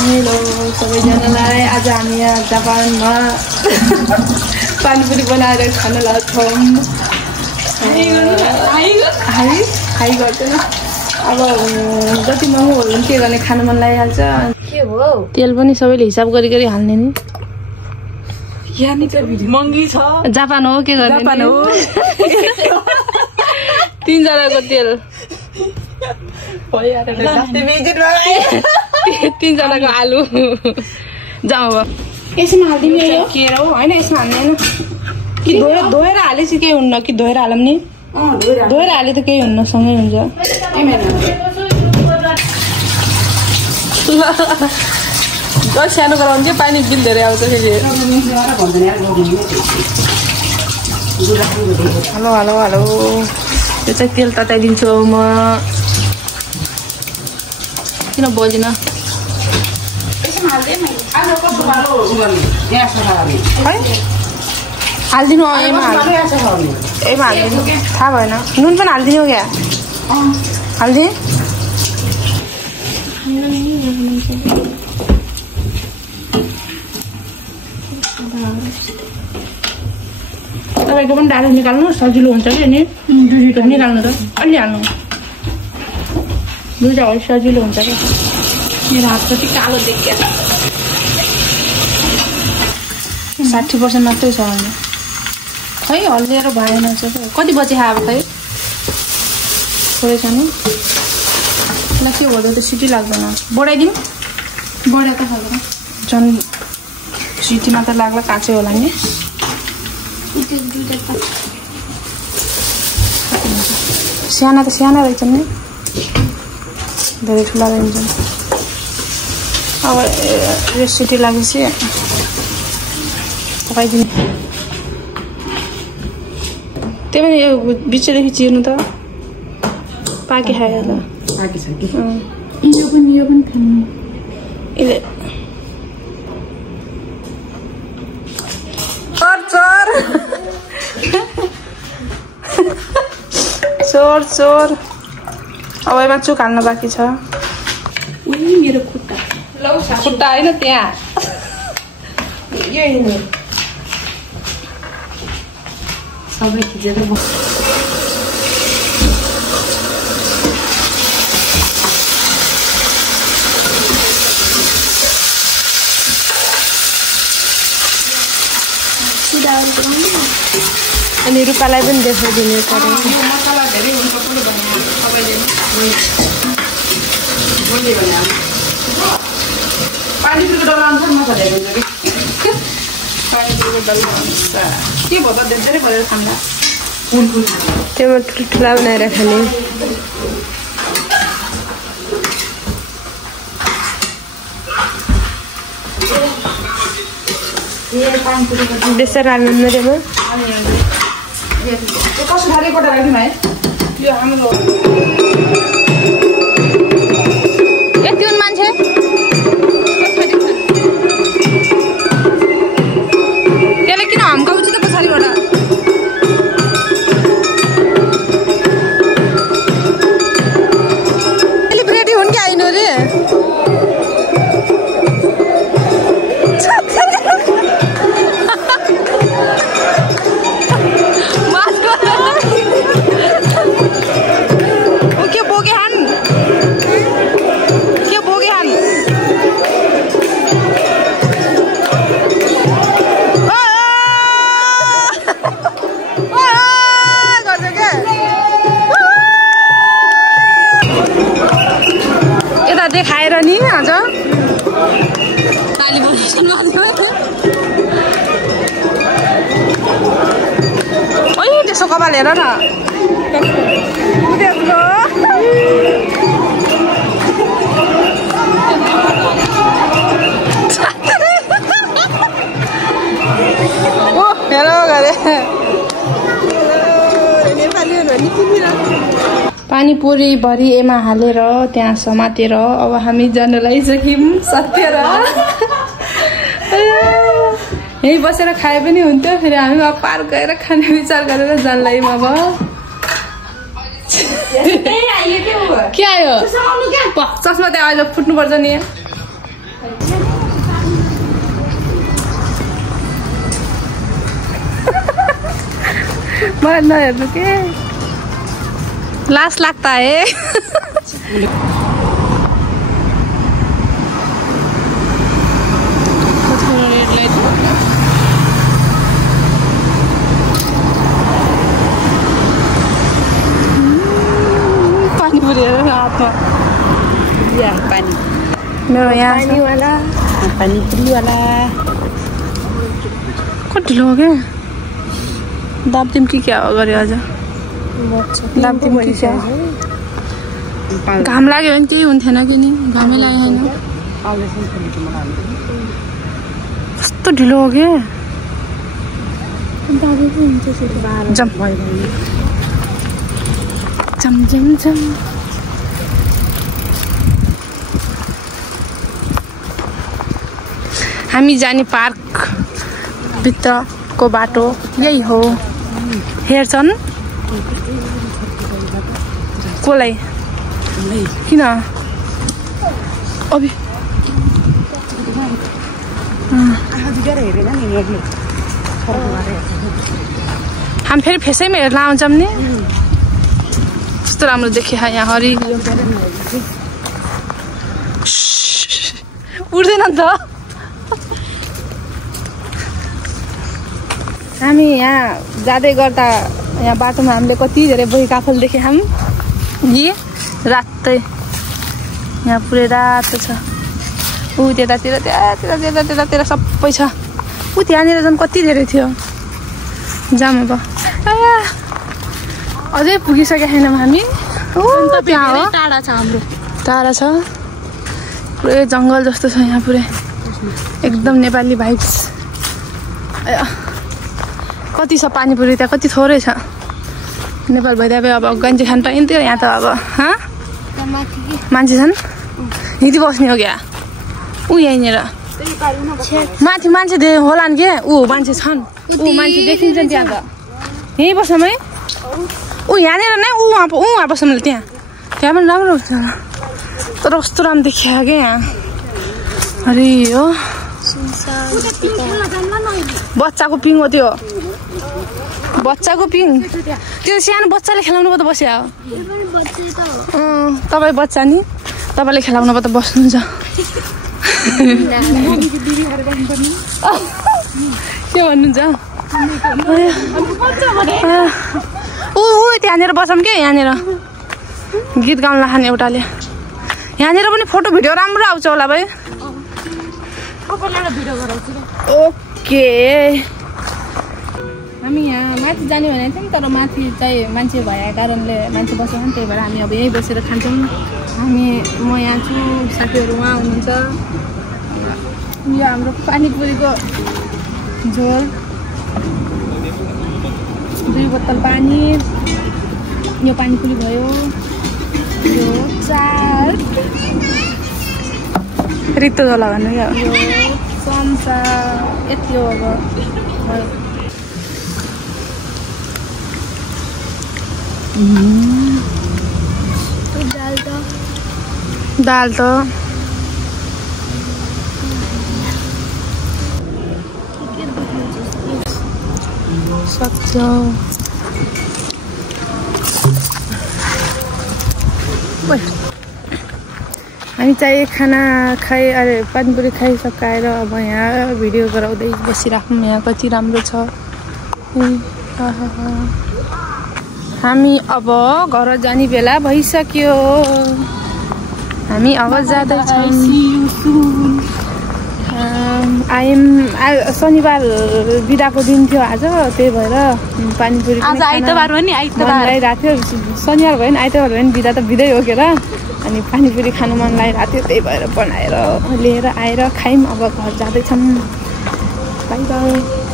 Hello सबैजनालाई आज हामी यहाँ जापानमा पानीपुरी बनाएर खान लाग्छौँ। हाई गर्दैन अब जति महँगो हो भने के गर्ने खानु मन लागिहाल्छ। के हो तेल पनि सबैले हिसाब गरी गरी हाल्ने नि। यहाँ महँगी छ जापान हो के गर्ने जापान हो। 3 जनाको तेल 3 जनाको आलु जाऊ अब यसमा हालिदिनु के हो हैन यसमा हाल्दैन कि धोएर हालेपछि केही हुन्न कि धोएर हालौँ नि धोएर हाले त केही हुन्न सँगै हुन्छ। ल सानो गराउनु चाहिँ पानी बिल धेरै आउँछ फेरि। हेलो हेलो हेलो यो चाहिँ तेल तताइदिन्छु म किन बोल्दिन हालिदिनु एमा हालिदिनु थाहा भएन नुन पनि हालिदिनु क्या हालिदिए तपाईँको पनि डाइरेक्ट निकाल्नु सजिलो हुन्छ कि नि दुईवटा निकाल्नु त अलि हाल्नु दुईवटा अलिक सजिलो हुन्छ क्या। मेरो हात कति कालो देखिया 60% मात्रै छ भने खै हल्लिएर भएन कति बजी खायो अब खै थोरै छ नि ल के हुँदा त सिटी लाग्दैन बढाइदिउँ बढाएको खाँदैन झन् सिटी मात्र लाग्ला काँचै होला नि साना त साना रहेछ नि धेरै ठुला रहन्छन्। अब यो सिटी लागेपछि पकाइदिनु त्यही पनि यो बिचदेखि चिर्नु त पाके खायो त पाके छ कि यो पनि खानु यसले चोर चोर चोर अब यसमा चुक हाल्न बाँकी छ। मेरो खुट्टा खुट्टा होइन त्यहाँ यही सबै खिचेर अनि रूपालाई पनि देखाइदिनु पर्यो। मसला धेरै हुनुपर्छ भने सबैले पानीपुरीको डल्ला अनुसार मसला धेरै हुन्छ कि पानीपुरीको डल्ला अनुसार के भयो त धेरै भएर खाँदा त्यो ठुला बनाएर खाने बेसर हाल्नु त्यसमा कसो खाले कोटा राख्नु है यो हाम्रो यति हुन् मान्छे त्यसले किन हम्काउँछ त पछाडिबाट सेलिब्रेटी हुन् कि आइनु रे देखाएर नि आज ताली ओइ त्यसो कपाल हेर न ओ हेर गरे पानीपुरी भरि एमा हालेर त्यहाँ समातेर अब हामी जान लागिसक्यौँ सत्येर यही बसेर खाए पनि हुन्थ्यो फेरि हामी अब पार्क गएर खाने विचार गरेर जान लाग्यौँ। अब के आयो चस्मा त्यहाँ अहिले फुट्नुपर्छ नि मलाई नहेर्नु के लास लाग्ता है पानी पुरी हातमा पानी मेरो यहाँ पानी पुरी वाला कति ढिलो हो क्या दाम तिमी के क्या गरे आज दाम तिमी के क्या घाम लाग्यो भने त्यही हुन्थेन कि नि घामै लाग्यो होइन कस्तो ढिलो हो क्या जम जम जम जम हामी जाने पार्क भित्रको बाटो यही हो हेर्छन् कसलाई किन अभि हामी फेरि फेसैमा हेर्न आउँछौँ नि कस्तो राम्रो देखियो यहाँ हरि उड्दैन नि त हामी यहाँ जाँदै गर्दा यहाँ बाटोमा हामीले कति धेरै बही काफल देख्यौँ हामी यी रातै यहाँ पुरै रातो छ ऊ त्यतातिर त्यतातिर सबै छ ऊ त्यहाँनिर झन् कति धेरै थियो जाम अब अझै पुगिसकेका छैनौँ हामी त्यहाँ हो टाढा छ हाम्रो टाढा छ पुरै जङ्गल जस्तो छ यहाँ पुरै एकदम नेपाली भाइब्स कति छ पानीपुरी त्यहाँ कति थोरै छ नेपाल भइदिए अब गन्जी खान पाइन्थ्यो यहाँ त अब मान्छे छन् हिँडी बस्ने हो क्या ऊ यहीँनिर माथि मान्छे होला नि के ऊ मान्छे छन् ऊ मान्छे देखिन्छ नि त्यहाँ त यहीँ बस्छौँ है ऊ यहाँनिर नै उहाँ बस्छौँ मैले त्यहाँ पनि राम्रो हुन्छ तर कस्तो राम्रो देखियो क्या यहाँ अरे हो बच्चाको पिङ हो त्यो बच्चाको पिङ त्यो सानो बच्चाले खेलाउनु पर्दा बस्या हो तपाईँ बच्चा नि तपाईँले खेलाउनु पर्दा बस्नुहुन्छ के भन्नुहुन्छ ऊ त्यहाँनिर बसौँ के यहाँनिर गीत गाउन लाग्ने एउटाले यहाँनिर पनि फोटो भिडियो राम्रो आउँछ होला भाइ ओके हामी यहाँ माथि जाने भनेको थियौँ तर माथि चाहिँ मान्छे भएको कारणले मान्छे बसेको नि त्यही भएर हामी अब यहीँ बसेर खान्छौँ हामी म यहाँ छु साथीहरू उहाँ हुनुहुन्छ यो हाम्रो पानीपुरीको झोल 2 बोतल पानी यो पानीपुरी भयो यो चाट रित्तो झोला भन्नु क्या यो चम्चा यति हो अब दाल त सक्छ हामी चाहिँ खाना खाइ अरे पानीपुरी खाइसकाएर अब यहाँ भिडियो गराउँदै बसिराखौँ यहाँ कति राम्रो छ हामी अब घर जाने बेला भइसक्यो हामी अब जाँदैछौँ शनिबार बिदाको दिन थियो आज त्यही भएर पानीपुरी आज आइतबार हो नि आइतबार लगाइरहेको थियो शनिबार भयो नि आइतबार भयो नि बिदा त बिदै हो के र अनि पानीपुरी खानु मन लागिरहेको थियो त्यही भएर बनाएर लिएर आएर खायौँ अब घर जाँदैछौँ बाई बाई